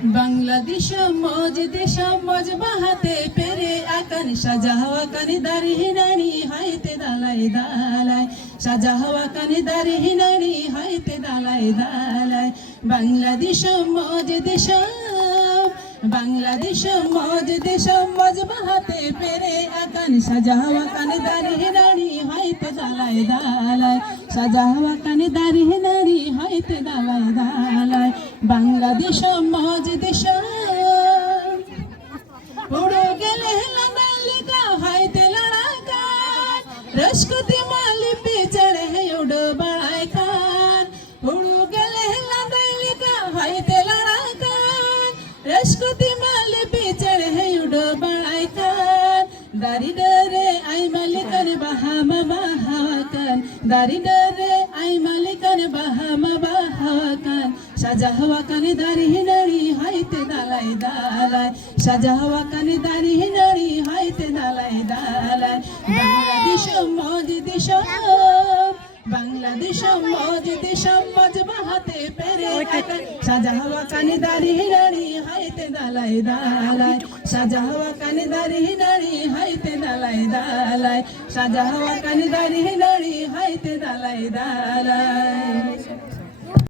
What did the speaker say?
বাংলাদেশ মজ দেশ মজ বাহাতে পেরে আকান সাজা হওয়া কানে দারহিনানি হাইতে দালাই দালাই সাজা হওয়া কানে দারহিনানি হাইতে দালাই দালাই বাংলাদেশ মজ দেশ বাংলাদেশ মজ দেশ মজ বাহাতে পেরে আকান সাজা হওয়া কানে দারহিনানি হাইতে দালাই দালাই সাজা হওয়া কানে দারহিনানি হাইতে দালাই দালাই বাংলাদেশ মজ দেশ উড়ো গেলে লালিকা হাইতে লড়াকান রসকতি মালি पे चढ़े है उड़ो बड़ाई खान उड़ो गले लालिका हाइते लड़ाकान रসকति माली पे चढ़े है उड़ो बड़ाई खान दारी डरे आई मालिकन बहाम बहाकान दारी डरे आई मालिकन बहाम बहाकान সাজা হওয়া কানে দারহিনানি হাইতে দালাই দালাই সাজা হওয়া কানে দারহিনানি হাইতে দালাই দালাই বাংলাদেশ মজ দেশ বাংলাদেশ মজ দেশ মজ বাহাতে পেরে সাজা হওয়া কানে দারহিনানি হাইতে দালাই দালাই সাজা হওয়া কানে দারহিনানি হাইতে দালাই দালাই সাজা হওয়া কানে দারহিনানি হাইতে দালাই দালাই